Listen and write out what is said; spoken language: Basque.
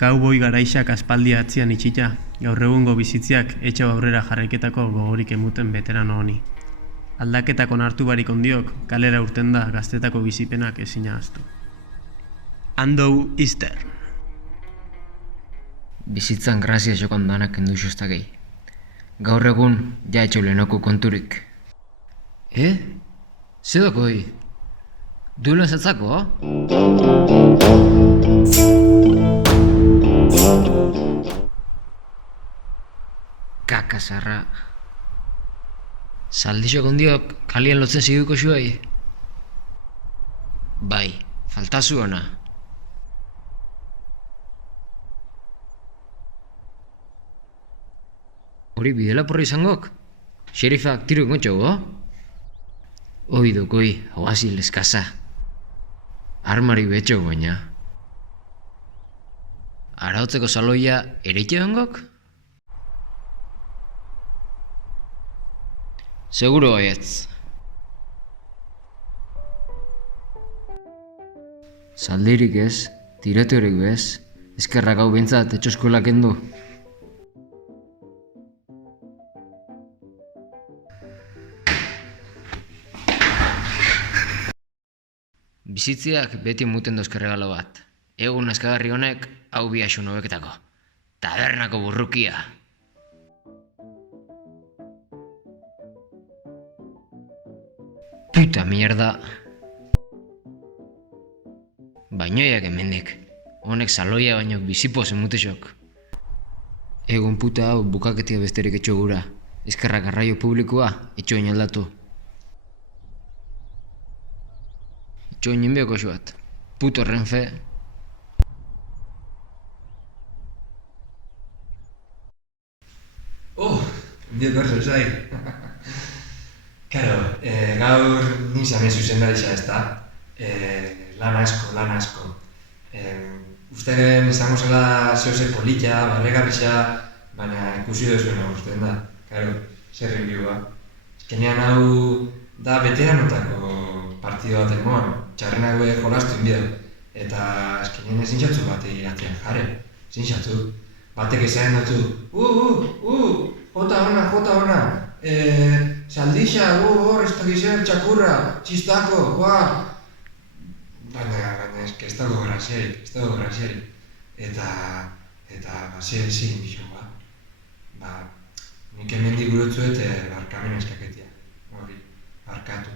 Kauboi garaixak aspaldi atzian itxita, gaur egungo bizitziak etxe aurrera jarraiketako gogorik emuten beterano honi. Aldaketak onartu barik ondiok, kalera urten da gaztetako bizipenak ezina ahaztu. Andou Eastern. Bizitzan grazia jokan danak kendu xostakei. Gaur egun, ja etxo lehenoko konturik. Zedokoi? Duelen zatzako? Kakasarra. Zaldixo kondiok kalian lotzen ziduko zuei? Bai, faltazu ona. Hori bidela porra izangok? Xerifak tiro gontxago? Oidokoi, oazi leskasa. Armari betxo baina. Arautzeko saloia ereite bangok? Seguro baietz. Zaldirik ez, tireteorik bez, eskerrak hau bintzat etxoskolak kendu. Bizitziak beti muten dauzkerregalo bat. Egun eskagarri honek hau biaxu nobeketako. Tabernako burrukia. Puta mierda. Bainoiak hemendik. Honek saloia baino bizipo zenmutesok. Egun puta hau bukaketia besterik etxo gura. Eskerrak garraio publikoa etxoin aldatu. Etxoin inbioko zuat. Puto Renfe. Bioko zuzai. Karo, gaur nizan ez zuzendarixa ez da. Lan asko. Usten izango zela zehoze polita, barregarrixa, baina ikusi duzuena usten da. Karo, zer reviewa. Eskenean hau da beteranotako partido baten moan. Txarrenak be jolastu inbideu. Eta eskenean ezin xatzu bat egiratzen jare. Ezin xatzu. Batek ezain dut, jota ona. Saldixa, hor, ez dakizer, txakurra, txistako, Baina, eske ez dago graziarik. Eta, zer ezin bixo, nik hemendik gurotzuet barkamen eskaketia. Hori, barkatu.